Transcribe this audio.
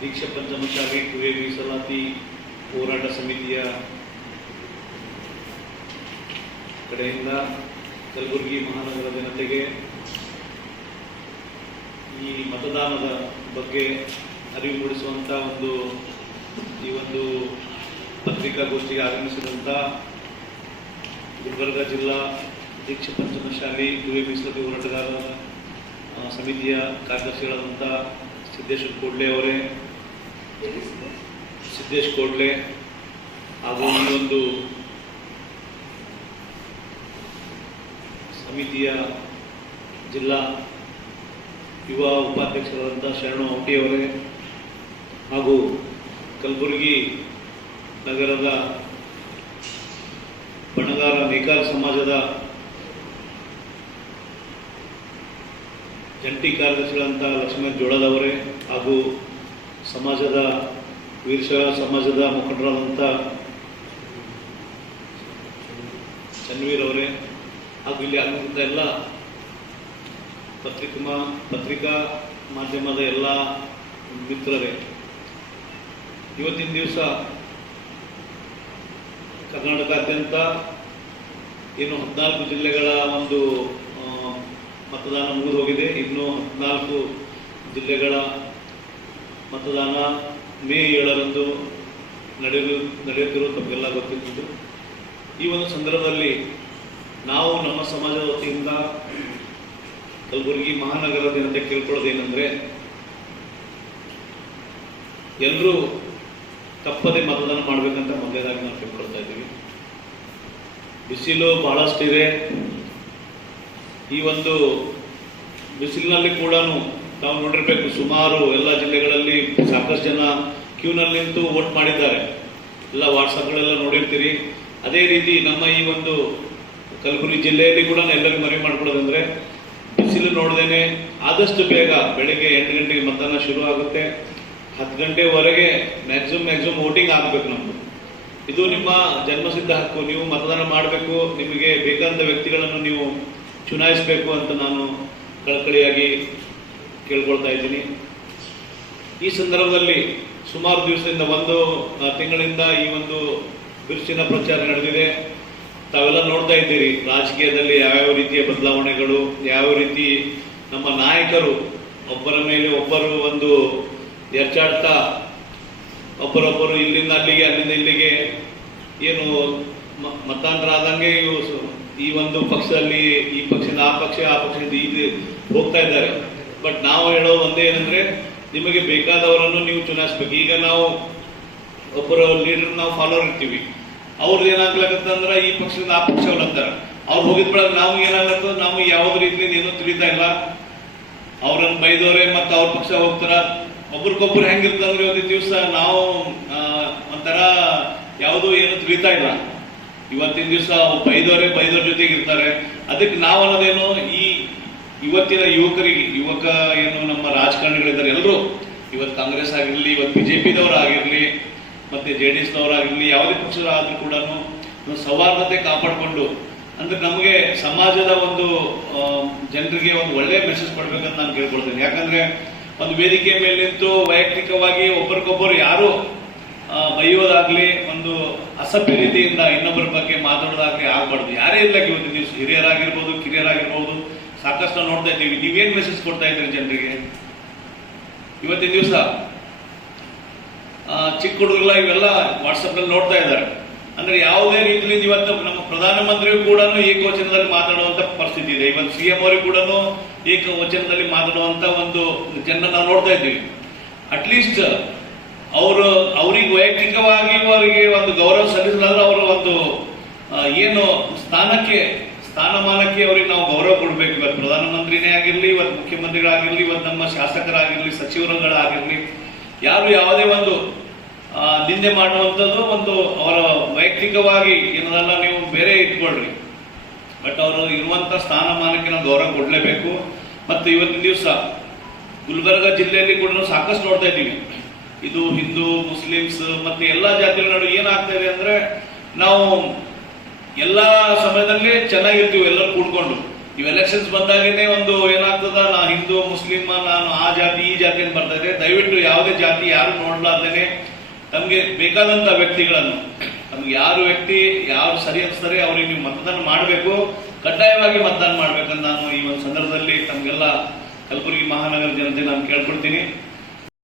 ದೀಕ್ಷಾ ಪಂಚಮಶಾಲಿ ಕುವೆ ಮೀಸಲಾತಿ, ಹೋರಾಟ ಸಮಿತಿಯ ಕಡೆಯಿಂದ ಕಲಬುರಗಿ ಮಹಾನಗರ ಜನತೆಗೆ ಈ ಮತದಾನದ ಬಗ್ಗೆ ಅರಿವು ಮೂಡಿಸುವಂಥ ಒಂದು, ಈ ಒಂದು ಪತ್ರಿಕಾಗೋಷ್ಠಿಗೆ ಆಗಮಿಸಿದಂಥ ಗುಲ್ಬರ್ಗ ಜಿಲ್ಲಾ ದೀಕ್ಷಾ ಪಂಚಮಶಾಲಿ ಕುವೆ ಮೀಸಲಾತಿ ಹೋರಾಟಗಾರರ ಸಮಿತಿಯ ಕಾರ್ಯದರ್ಶಿಗಳಾದಂಥ ಸಿದ್ದೇಶ್ವರ ಕೋಡ್ಲೆ ಅವರೇ. ಸಿದ್ದೇಶ್ ಕೋಡ್ಲೆ. ಹಾಗೂ ಈ ಒಂದು ಸಮಿತಿಯ ಜಿಲ್ಲಾ ಯುವ ಉಪಾಧ್ಯಕ್ಷರಾದಂಥ ಶರಣು ಔಟಿಯವರೇ ಹಾಗೂ ಕಲಬುರಗಿ ನಗರದ ಬಣಗಾರ ನೇಕಾರ ಸಮಾಜದ ಜಂಟಿ ಕಾರ್ಯದರ್ಶಿಗಳಂತ ಲಕ್ಷ್ಮಣ ಜೋಳದವರೇ ಹಾಗೂ ಸಮಾಜದ ವೀರಶೈವ ಸಮಾಜದ ಮುಖಂಡರಾದಂಥ ಚನ್ವೀರ್ ಅವರೇ ಹಾಗೂ ಇಲ್ಲಿ ಆಗಿರುವಂಥ ಎಲ್ಲ ಪತ್ರಿಕಾ ಪತ್ರಿಕಾ ಮಾಧ್ಯಮದ ಎಲ್ಲ ಮಿತ್ರರೇ, ಇವತ್ತಿನ ದಿವಸ ಕರ್ನಾಟಕಾದ್ಯಂತ ಏನು ಹದಿನಾಲ್ಕು ಜಿಲ್ಲೆಗಳ ಒಂದು ಮತದಾನ ಮುಗಿದು ಹೋಗಿದೆ. ಇನ್ನು ಹದಿನಾಲ್ಕು ಜಿಲ್ಲೆಗಳ ಮತದಾನ ಮೇ ಏಳರಂದು ನಡೆಯಲು ನಡೆಯುತ್ತಿರುವ ತಮಗೆಲ್ಲ ಗೊತ್ತಿದ್ದು ಈ ಒಂದು ಸಂದರ್ಭದಲ್ಲಿ ನಾವು ನಮ್ಮ ಸಮಾಜದ ವತಿಯಿಂದ ಕಲಬುರಗಿ ಮಹಾನಗರ ಜನತೆ ಕೇಳ್ಕೊಳ್ಳೋದೇನೆಂದ್ರೆ ಎಲ್ಲರೂ ತಪ್ಪದೆ ಮತದಾನ ಮಾಡಬೇಕಂತ ಮೊದಲೇದಾಗಿ ನಾವು ಕೇಳ್ಕೊಳ್ತಾ ಇದ್ದೀವಿ. ಬಿಸಿಲು ಬಹಳಷ್ಟಿದೆ. ಈ ಒಂದು ಬಿಸಿಲಿನಲ್ಲಿ ಕೂಡ ನಾವು ನೋಡಿರ್ಬೇಕು, ಸುಮಾರು ಎಲ್ಲ ಜಿಲ್ಲೆಗಳಲ್ಲಿ ಸಾಕಷ್ಟು ಜನ ಕ್ಯೂನಲ್ಲಿ ನಿಂತು ವೋಟ್ ಮಾಡಿದ್ದಾರೆ. ಎಲ್ಲ ವಾಟ್ಸಪ್ಗಳೆಲ್ಲ ನೋಡಿರ್ತೀರಿ. ಅದೇ ರೀತಿ ನಮ್ಮ ಈ ಒಂದು ಕಲಬುರಗಿ ಜಿಲ್ಲೆಯಲ್ಲಿ ಕೂಡ ಎಲ್ಲರಿಗೂ ಮನವಿ ಮಾಡ್ಕೊಳ್ಳೋದಂದ್ರೆ ಬಿಸಿಲು ನೋಡ್ದೇನೆ ಆದಷ್ಟು ಬೇಗ ಬೆಳಿಗ್ಗೆ ಎಂಟು ಗಂಟೆಗೆ ಮತದಾನ ಶುರು ಆಗುತ್ತೆ. ಹತ್ತು ಗಂಟೆವರೆಗೆ ಮ್ಯಾಕ್ಸಿಮಮ್ ಮ್ಯಾಕ್ಸಿಮಮ್ ವೋಟಿಂಗ್ ಆಗಬೇಕು ನಮ್ಮದು ಇದು ನಿಮ್ಮ ಜನ್ಮಸಿದ್ಧ ಹಕ್ಕು. ನೀವು ಮತದಾನ ಮಾಡಬೇಕು, ನಿಮಗೆ ಬೇಕಾದಂಥ ವ್ಯಕ್ತಿಗಳನ್ನು ನೀವು ಚುನಾಯಿಸಬೇಕು ಅಂತ ನಾನು ಕಳಕಳಿಯಾಗಿ ಕೇಳ್ಕೊಳ್ತಾ ಇದ್ದೀನಿ. ಈ ಸಂದರ್ಭದಲ್ಲಿ ಸುಮಾರು ದಿವಸದಿಂದ ಒಂದು ತಿಂಗಳಿಂದ ಈ ಒಂದು ಬಿರುಸಿನ ಪ್ರಚಾರ ನಡೆದಿದೆ. ತಾವೆಲ್ಲ ನೋಡ್ತಾ ಇದ್ದೀರಿ, ರಾಜಕೀಯದಲ್ಲಿ ಯಾವ್ಯಾವ ರೀತಿಯ ಬದಲಾವಣೆಗಳು, ಯಾವ ರೀತಿ ನಮ್ಮ ನಾಯಕರು ಒಬ್ಬರ ಮೇಲೆ ಒಬ್ಬರು ಒಂದು ಎರ್ಚಾಡ್ತಾ, ಒಬ್ಬರೊಬ್ಬರು ಇಲ್ಲಿಂದ ಅಲ್ಲಿಗೆ, ಅಲ್ಲಿಂದ ಇಲ್ಲಿಗೆ, ಏನು ಮತಾಂತರ ಆದಂಗೆ ಇವು ಈ ಒಂದು ಪಕ್ಷದಲ್ಲಿ, ಈ ಪಕ್ಷದ, ಆ ಪಕ್ಷ, ಆ ಪಕ್ಷದಿಂದ ಇದು ಹೋಗ್ತಾ ಇದ್ದಾರೆ. ಬಟ್ ನಾವು ಹೇಳೋ ಒಂದೇ ಏನಂದ್ರೆ, ನಿಮಗೆ ಬೇಕಾದವರನ್ನು ನೀವು ಚುನಾಯಿಸ್ಬೇಕು. ಈಗ ನಾವು ಒಬ್ಬರ ಲೀಡರ್ ನಾವು ಫಾಲೋರ್ ಇರ್ತೀವಿ. ಅವ್ರದ್ದು ಏನಾಗ್ಲಕತ್ತಂದ್ರ ಈ ಪಕ್ಷದಿಂದ ಆ ಪಕ್ಷ ಅಂತಾರೆ ಅವ್ರು ಹೋಗಿದ ನಾವು ಏನಾಗತ್ತ ನಾವು ಯಾವ್ದು ರೀತಿಯಿಂದ ಏನೂ ತಿಳಿತಾ ಇಲ್ಲ. ಅವ್ರನ್ನ ಬೈದವ್ರೆ ಮತ್ತೆ ಅವ್ರ ಪಕ್ಷ ಹೋಗ್ತಾರ? ಒಬ್ರಿಗೊಬ್ರು ಹೆಂಗಿರ್ತಂದ್ರೆ ಇವತ್ತಿನ ದಿವಸ ನಾವು ಒಂಥರ ಯಾವುದು ಏನು ತಿಳಿತಾ ಇಲ್ಲ. ಇವತ್ತಿನ ದಿವಸ ಬೈದವರೇ, ಬೈದವ್ರ ಜೊತೆಗೆ ಇರ್ತಾರೆ. ಅದಕ್ಕೆ ನಾವು ಅನ್ನೋದೇನು ಈ ಇವತ್ತಿನ ಯುವಕರಿಗೆ, ಯುವಕ ಏನು ನಮ್ಮ ರಾಜಕಾರಣಿಗಳಿದ್ದಾರೆ ಎಲ್ಲರೂ, ಇವತ್ತು ಕಾಂಗ್ರೆಸ್ ಆಗಿರಲಿ, ಇವತ್ತು ಬಿಜೆಪಿದವರು ಆಗಿರಲಿ, ಮತ್ತೆ ಜೆ ಡಿ ಎಸ್ನವರಾಗಿರ್ಲಿ ಯಾವುದೇ ಪಕ್ಷದ ಆದ್ರೂ ಕೂಡ ಸೌಹಾರ್ದತೆ ಕಾಪಾಡಿಕೊಂಡು, ಅಂದ್ರೆ ನಮಗೆ ಸಮಾಜದ ಒಂದು ಜನರಿಗೆ ಒಂದು ಒಳ್ಳೆ ಮೆಸೇಜ್ ಕೊಡ್ಬೇಕಂತ ನಾನು ಕೇಳ್ಕೊಳ್ತೇನೆ. ಯಾಕಂದ್ರೆ ಒಂದು ವೇದಿಕೆ ಮೇಲೆ ನಿಂತು ವೈಯಕ್ತಿಕವಾಗಿ ಒಬ್ಬರಿಗೊಬ್ಬರು ಯಾರು ಬೈಯೋದಾಗ್ಲಿ, ಒಂದು ಅಸಭ್ಯ ರೀತಿಯಿಂದ ಇನ್ನೊಬ್ಬರ ಬಗ್ಗೆ ಮಾತಾಡೋದಾಗ್ಲಿ ಆಗ್ಬಾರ್ದು. ಯಾರೇ ಇಲ್ಲ ಇವತ್ತು ನೀವು ಹಿರಿಯರಾಗಿರ್ಬೋದು, ಕಿರಿಯರಾಗಿರ್ಬೋದು, ಸಾಕಷ್ಟು ನೋಡ್ತಾ ಇದ್ದೀವಿ. ನೀವೇನು ಮೆಸೇಜ್ ಕೊಡ್ತಾ ಇದ್ದೀರಿ ಜನರಿಗೆ? ಇವತ್ತಿನ ದಿವಸ ಚಿಕ್ಕ ಹುಡುಗರೆಲ್ಲ ಇವೆಲ್ಲ ವಾಟ್ಸಪ್ನಲ್ಲಿ ನೋಡ್ತಾ ಇದ್ದಾರೆ. ಅಂದ್ರೆ ಯಾವುದೇ ರೀತಿಯಲ್ಲಿ ಇವತ್ತು ನಮ್ಮ ಪ್ರಧಾನಮಂತ್ರಿಯು ಕೂಡ ಏಕವಚನದಲ್ಲಿ ಮಾತಾಡುವಂತ ಪರಿಸ್ಥಿತಿ ಇದೆ. ಇವತ್ತು ಸಿ ಎಂ ಅವರಿಗೂ ಕೂಡ ಏಕವಚನದಲ್ಲಿ ಮಾತಾಡುವಂತ ಒಂದು ಜನ ನಾವು ನೋಡ್ತಾ ಇದ್ದೀವಿ. ಅಟ್ಲೀಸ್ಟ್ ಅವರು, ಅವ್ರಿಗೆ ವೈಯಕ್ತಿಕವಾಗಿ ಅವರಿಗೆ ಒಂದು ಗೌರವ ಸಲ್ಲಿಸಲಾದ್ರೆ ಅವರು ಒಂದು ಏನು ಸ್ಥಾನಕ್ಕೆ, ಸ್ಥಾನಮಾನಕ್ಕೆ ಅವ್ರಿಗೆ ನಾವು ಗೌರವ ಕೊಡಬೇಕು. ಇವತ್ತು ಪ್ರಧಾನಮಂತ್ರಿನೇ ಆಗಿರಲಿ, ಇವತ್ತು ಮುಖ್ಯಮಂತ್ರಿಗಳಾಗಿರಲಿ, ಇವತ್ತು ನಮ್ಮ ಶಾಸಕರಾಗಿರಲಿ, ಸಚಿವರುಗಳಾಗಿರಲಿ, ಯಾರು ಯಾವುದೇ ಒಂದು ನಿಂದೆ ಮಾಡುವಂಥದ್ದು ಒಂದು ಅವರ ವೈಯಕ್ತಿಕವಾಗಿ ಏನದಲ್ಲ, ನೀವು ಬೇರೆ ಇಟ್ಕೊಳ್ರಿ. ಬಟ್ ಅವರು ಇರುವಂಥ ಸ್ಥಾನಮಾನಕ್ಕೆ ನಾವು ಗೌರವ ಕೊಡಲೇಬೇಕು. ಮತ್ತು ಇವತ್ತಿನ ದಿವಸ ಗುಲ್ಬರ್ಗ ಜಿಲ್ಲೆಯಲ್ಲಿ ಕೂಡ ನಾವು ಸಾಕಷ್ಟು ನೋಡ್ತಾ ಇದ್ದೀವಿ. ಇದು ಹಿಂದೂ, ಮುಸ್ಲಿಮ್ಸ್ ಮತ್ತೆ ಎಲ್ಲಾ ಜಾತಿಗಳ ನಡುವೆ ಏನಾಗ್ತಾ ಇದೆ ಅಂದ್ರೆ ನಾವು ಎಲ್ಲಾ ಸಮಯದಲ್ಲಿ ಚೆನ್ನಾಗಿರ್ತೀವಿ, ಎಲ್ಲರೂ ಕೂಡ್ಕೊಂಡು. ಇವ್ ಎಲೆಕ್ಷನ್ಸ್ ಬಂದಾಗೇನೆ ಒಂದು ಏನಾಗ್ತದ, ನಾ ಹಿಂದೂ ಮುಸ್ಲಿಂ ನಾನು ಆ ಜಾತಿ, ಈ ಜಾತಿ ಅಂತ ಬರ್ತಾ ಇದೆ. ದಯವಿಟ್ಟು ಯಾವುದೇ ಜಾತಿ ಯಾರು ನೋಡ್ಲಾರ್ದೇನೆ ನಮ್ಗೆ ಬೇಕಾದಂತ ವ್ಯಕ್ತಿಗಳನ್ನು. ನಮ್ಗೆ ಯಾರು ವ್ಯಕ್ತಿ, ಯಾರು ಸರಿ ಅನ್ಸ್ತಾರೆ, ಅವ್ರಿಗೆ ನೀವು ಮತದಾನ ಮಾಡಬೇಕು. ಕಡ್ಡಾಯವಾಗಿ ಮತದಾನ ಮಾಡ್ಬೇಕಂತ ನಾನು ಈ ಒಂದು ಸಂದರ್ಭದಲ್ಲಿ ತಮ್ಗೆಲ್ಲ ಕಲಬುರಗಿ ಮಹಾನಗರ ಜನತೆ ನಾನು ಕೇಳ್ಕೊಳ್ತೀನಿ